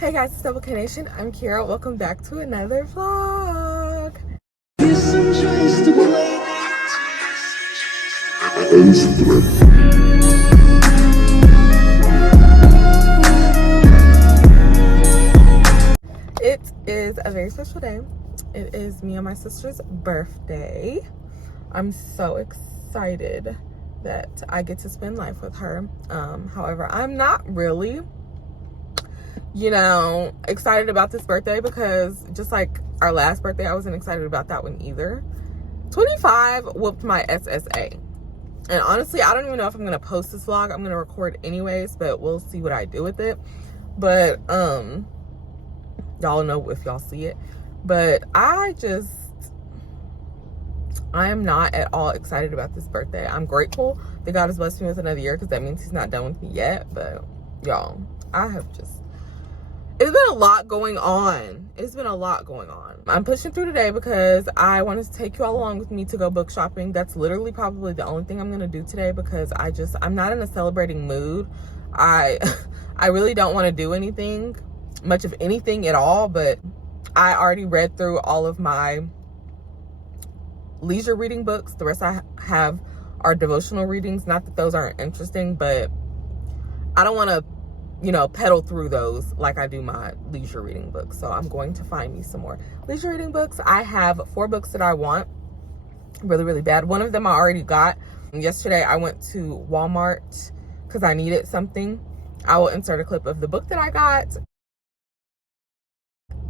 Hey guys, it's Double K Nation. I'm Kira. Welcome back to another vlog. It is a very special day. It is me and my sister's birthday. I'm so excited that I get to spend life with her. However, I'm not really excited about this birthday because just like our last birthday, I wasn't excited about that one either. 25 whooped my SSA. And honestly, I don't even know if I'm going to post this vlog. I'm going to record anyways, but we'll see what I do with it. But, y'all know if y'all see it. But I am not at all excited about this birthday. I'm grateful that God has blessed me with another year because that means he's not done with me yet. But y'all, it's been a lot going on. I'm pushing through today because I wanted to take you all along with me to go book shopping. That's literally probably the only thing I'm going to do today because I'm not in a celebrating mood. I really don't want to do anything, much of anything at all, but I already read through all of my leisure reading books. The rest I have are devotional readings. Not that those aren't interesting, but I don't want to pedal through those like I do my leisure reading books. So I'm going to find me some more leisure reading books. I have 4 books that I want really, really bad. One of them I already got. Yesterday I went to Walmart because I needed something. I will insert a clip of the book that I got.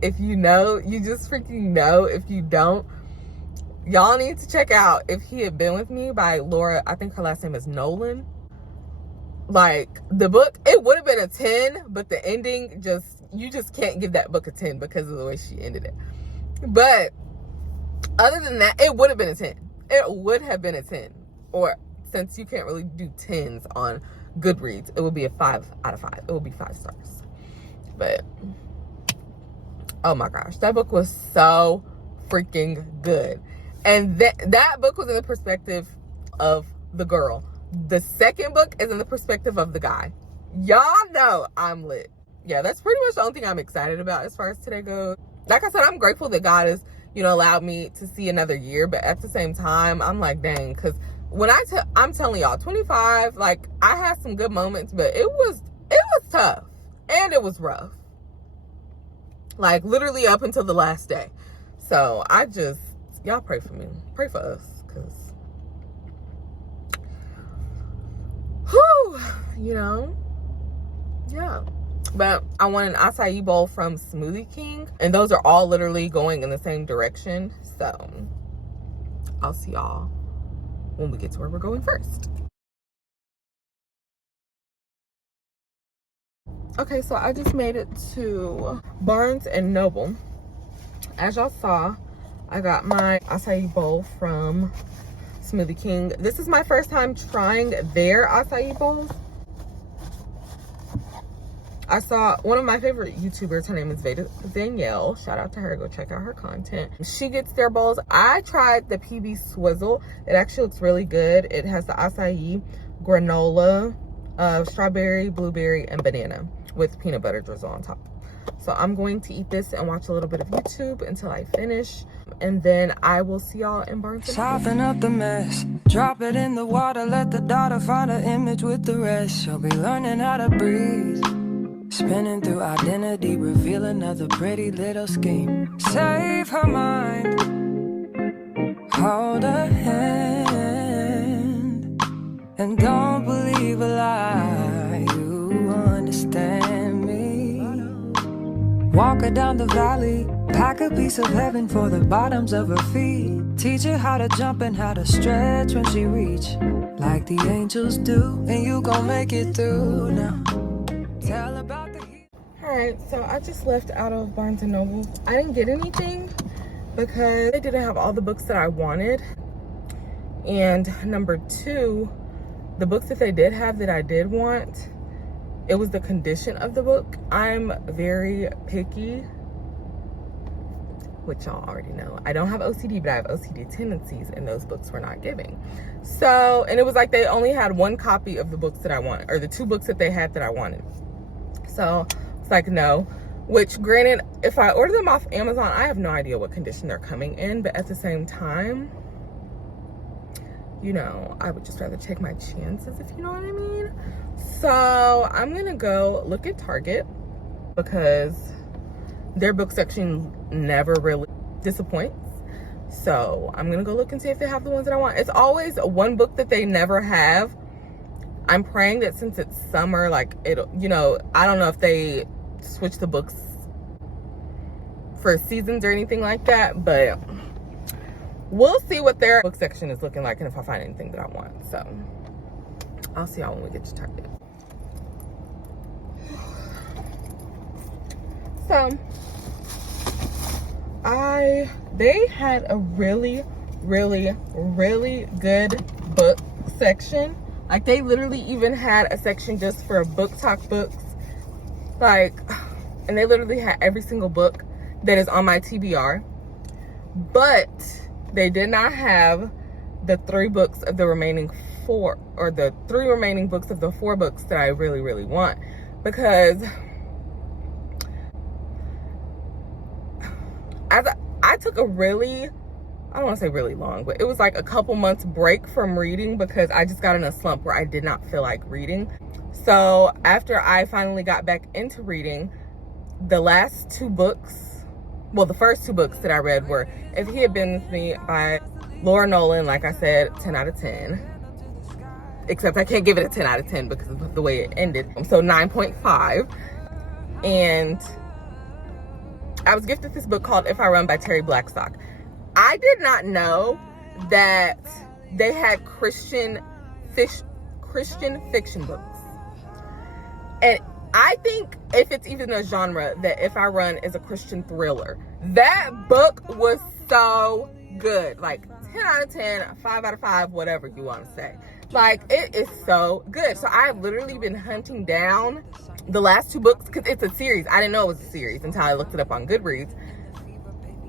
If you know, you just freaking know. If you don't, y'all need to check out If He Had Been With Me by Laura. I think her last name is Nolan. Like, the book, it would have been a 10, but the ending you just can't give that book a 10 because of the way she ended it. But other than that, it would have been a 10. It would have been a 10. Or since you can't really do 10s on Goodreads, it would be a 5 out of 5. It would be 5 stars. But oh my gosh, that book was so freaking good. And that book was in the perspective of the girl. The second book is in the perspective of the guy. Y'all know I'm lit. Yeah, that's pretty much the only thing I'm excited about as far as today goes. Like I said, I'm grateful that God has, allowed me to see another year. But at the same time, I'm like, dang, because when I'm telling y'all, 25, like, I had some good moments, but it was tough and it was rough. Like, literally up until the last day. So y'all pray for me. Pray for us, because yeah. But I want an acai bowl from Smoothie King, and those are all literally going in the same direction. So I'll see y'all when we get to where we're going first. Okay, so I just made it to Barnes and Noble. As y'all saw, I got my acai bowl from Smoothie King. This is my first time trying their acai bowls. I saw one of my favorite YouTubers, her name is Veda Danielle. Shout out to her, go check out her content. She gets their bowls. I tried the PB Swizzle. It actually looks really good. It has the acai, granola, strawberry, blueberry, and banana with peanut butter drizzle on top. So I'm going to eat this and watch a little bit of YouTube until I finish. And then I will see y'all in Barnes & Noble. Soften up the mess, drop it in the water, let the daughter find her image with the rest. She'll be learning how to breathe, spinning through identity, reveal another pretty little scheme. Save her mind, hold her hand, and don't believe a lie, you understand me. Walk her down the valley, pack a piece of heaven for the bottoms of her feet. Teach her how to jump and how to stretch when she reach, like the angels do, and you gon' make it through now. Tell about the heat. Alright, so I just left out of Barnes & Noble. I didn't get anything because they didn't have all the books that I wanted. And number 2, the books that they did have that I did want, it was the condition of the book. I'm very picky, which y'all already know. I don't have OCD, but I have OCD tendencies, and those books were not giving. So, and it was like they only had 1 copy of the books that I wanted, or the 2 books that they had that I wanted. So it's like, no. which granted, if I order them off Amazon, I have no idea what condition they're coming in, but at the same time, you know, I would just rather take my chances, if you know what I mean. So I'm gonna go look at Target because their book section never really disappoints. So I'm gonna go look and see if they have the ones that I want. It's always one book that they never have. I'm praying that since it's summer, like it'll, you know, I don't know if they switch the books for seasons or anything like that, but we'll see what their book section is looking like and if I find anything that I want. So I'll see y'all when we get to Target. So they had a really good book section. Like they literally even had a section just for book talk books. Like, and they literally had every single book that is on my TBR. But they did not have the 3 books of the remaining 4, or the 3 remaining books of the 4 books that I really want, because I took a really, I don't want to say really long, but it was like a couple months break from reading because I just got in a slump where I did not feel like reading. So after I finally got back into reading, the last 2 books, well, the first 2 books that I read were If He Had Been With Me by Laura Nolan. Like I said, 10 out of 10. Except I can't give it a 10 out of 10 because of the way it ended. So 9.5. And I was gifted this book called If I Run by Terry Blackstock. I did not know that they had Christian fiction books. And I think if it's even a genre, that If I Run is a Christian thriller. That book was so good. Like 10 out of 10, 5 out of 5, whatever you want to say. Like, it is so good. So I've literally been hunting down the last 2 books because it's a series. I didn't know it was a series until I looked it up on Goodreads.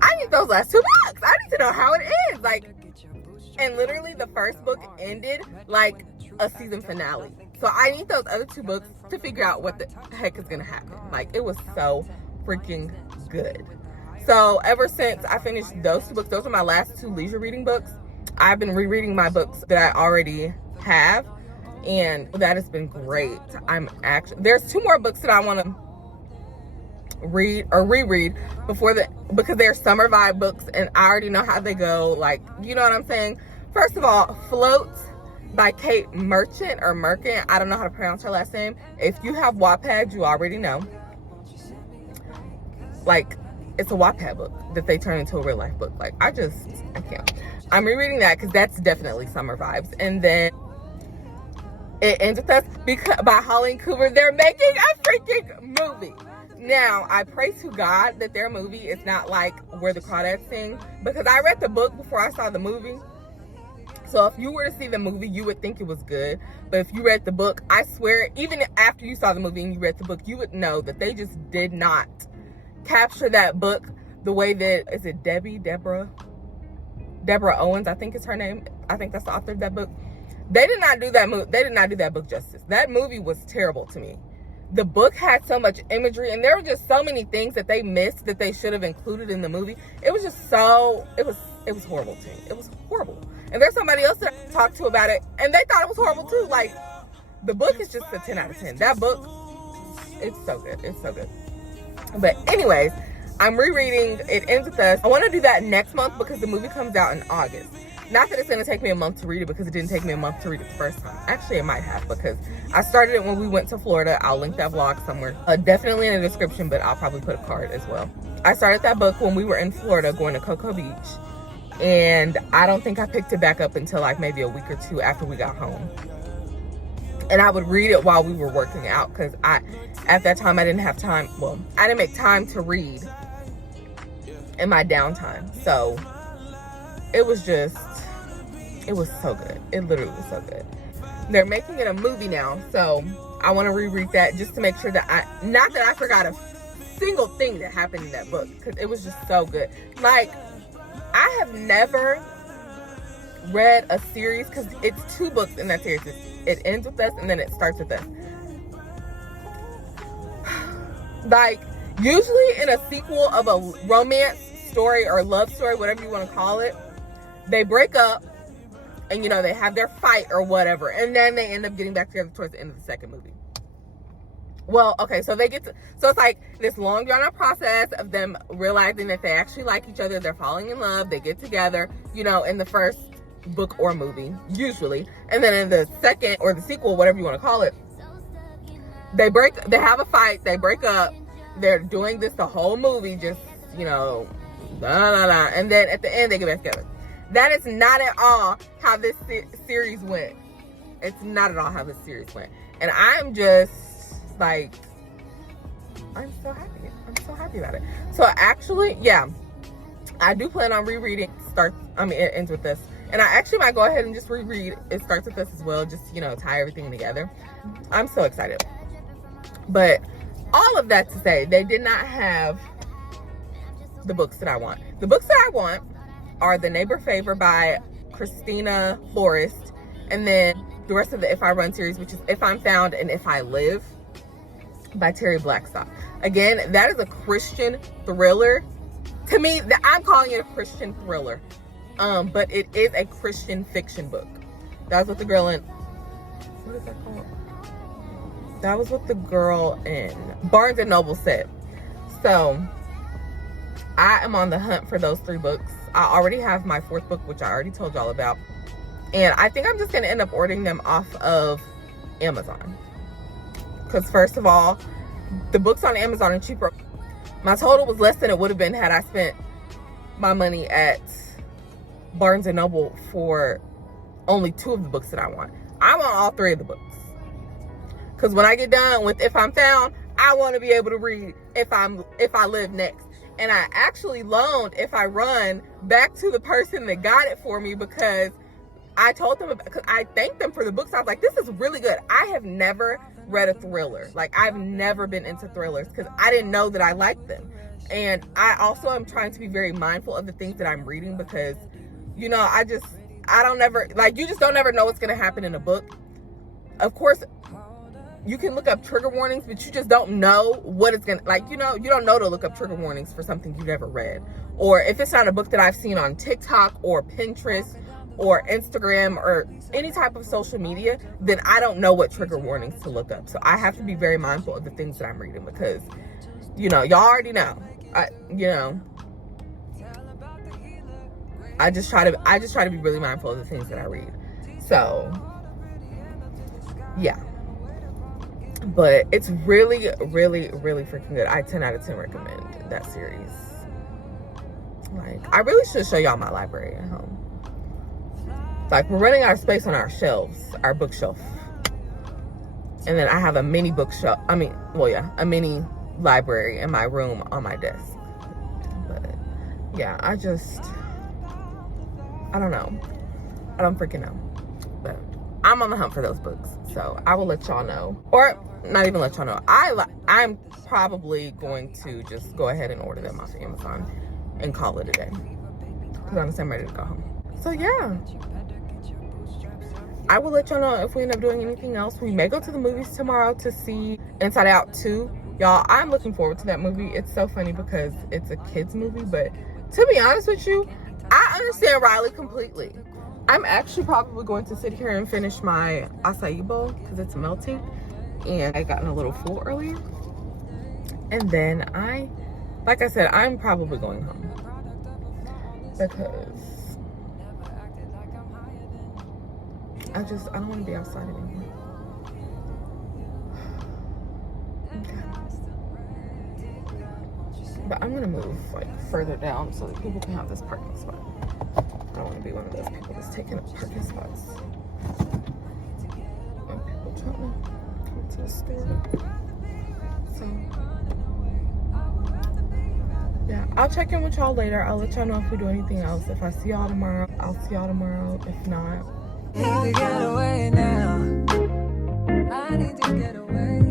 I need those last 2 books. I need to know how it ends. Like, and literally the first book ended like a season finale. So I need those other 2 books to figure out what the heck is gonna happen. Like, it was so freaking good. So ever since I finished those 2 books, those are my last 2 leisure reading books. I've been rereading my books that I already have, and that has been great. There's 2 more books that I want to read or reread because they're summer vibe books and I already know how they go. Like, you know what I'm saying? First of all, Float by Kate Merchant or Merkin. I don't know how to pronounce her last name. If you have Wattpad, you already know. Like, it's a Wattpad book that they turn into a real life book. Like, I can't. I'm rereading that because that's definitely summer vibes. And then It Ends With Us by Holly Cooper. They're making a freaking movie. Now, I pray to God that their movie is not like Where the Crawdads Sing, because I read the book before I saw the movie. So if you were to see the movie, you would think it was good. But if you read the book, I swear, even after you saw the movie and you read the book, you would know that they just did not capture that book the way that, is it Deborah Owens, I think is her name. I think that's the author of that book. They did not do that book justice. That movie was terrible to me. The book had so much imagery, and there were just so many things that they missed that they should have included in the movie. It was just so, it was horrible to me. It was horrible. And there's somebody else that I talked to about it, and they thought it was horrible too. Like, the book is just a 10 out of 10. That book, it's so good. It's so good. But anyways, I'm rereading It Ends With Us. I want to do that next month because the movie comes out in August. Not that it's going to take me a month to read it, because it didn't take me a month to read it the first time. Actually, it might have, because I started it when we went to Florida. I'll link that vlog somewhere. Definitely in the description, but I'll probably put a card as well. I started that book when we were in Florida going to Cocoa Beach. And I don't think I picked it back up until like maybe a week or 2 after we got home. And I would read it while we were working out, because at that time I didn't have time. Well, I didn't make time to read in my downtime. So it was so good. It literally was so good. They're making it a movie now, so I want to reread that just to make sure that not that I forgot a single thing that happened in that book, because it was just so good. Like, I have never read a series, because it's 2 books in that series. It Ends With Us, and then It Starts With Us. Like, Usually in a sequel of a romance story or love story, whatever you want to call it, they break up and, you know, they have their fight or whatever. And then they end up getting back together towards the end of the second movie. Well, okay, so it's like this long drawn out process of them realizing that they actually like each other. They're falling in love. They get together, you know, in the first book or movie, usually. And then in the second or the sequel, whatever you want to call it, they have a fight, they break up. They're doing this the whole movie, just, you know, and then at the end they get back together. That is not at all how this series went. It's not at all how this series went. And I'm just like, I'm so happy. I'm so happy about it. So actually, yeah, I do plan on rereading. It ends with this. And I actually might go ahead and just reread It Starts With This as well, just, you know, tie everything together. I'm so excited. But all of that to say, they did not have the books that I want. The books that I want are The Neighbor Favor by Christina Forrest, and then the rest of the If I Run series, which is If I'm Found and If I Live by Terry Blackstock. Again, that is a Christian thriller. To me, I'm calling it a Christian thriller. But it is a Christian fiction book. That's what the girl in, what is that called? That was what the girl in Barnes and Noble said. So I am on the hunt for those 3 books. I already have my 4th book, which I already told y'all about. And I think I'm just going to end up ordering them off of Amazon. Because first of all, the books on Amazon are cheaper. My total was less than it would have been had I spent my money at Barnes and Noble for only 2 of the books that I want. I want all 3 of the books. Because when I get done with If I'm Found, I want to be able to read If I Live next. And I actually loaned If I Run back to the person that got it for me, because I told them, because I thanked them for the books. I was like, this is really good. I have never read a thriller. Like, I've never been into thrillers because I didn't know that I liked them. And I also am trying to be very mindful of the things that I'm reading, because, you know, you just don't ever know what's going to happen in a book. Of course, you can look up trigger warnings, but you just don't know what it's gonna, like, you know, you don't know to look up trigger warnings for something you've never read. Or if it's not a book that I've seen on TikTok or Pinterest or Instagram or any type of social media, then I don't know what trigger warnings to look up. So I have to be very mindful of the things that I'm reading, because, you know, y'all already know. I just try to be really mindful of the things that I read. So yeah. But it's really, really, really freaking good. I 10 out of 10 recommend that series. Like, I really should show y'all my library at home. Like, we're running out of space on our shelves, our bookshelf. And then I have a mini bookshelf. A mini library in my room on my desk. But yeah, I don't know. I don't freaking know. But I'm on the hunt for those books. So I will let y'all know. Or not even let y'all know. I'm probably going to just go ahead and order them off of Amazon and call it a day. Because honestly, I'm ready to go home. So yeah. I will let y'all know if we end up doing anything else. We may go to the movies tomorrow to see Inside Out 2. Y'all, I'm looking forward to that movie. It's so funny because it's a kid's movie. But to be honest with you, I understand Riley completely. I'm actually probably going to sit here and finish my acai bowl because it's melting. And I gotten a little full earlier. And then like I said, I'm probably going home. Because I don't want to be outside anymore. Okay. But I'm going to move like further down so that people can have this parking spot. I don't want to be one of those people that's taking up parking spots. And people trying to come to the store. So, yeah, I'll check in with y'all later. I'll let y'all know if we do anything else. If I see y'all tomorrow, I'll see y'all tomorrow. If not, Need to get away now. I need to get away.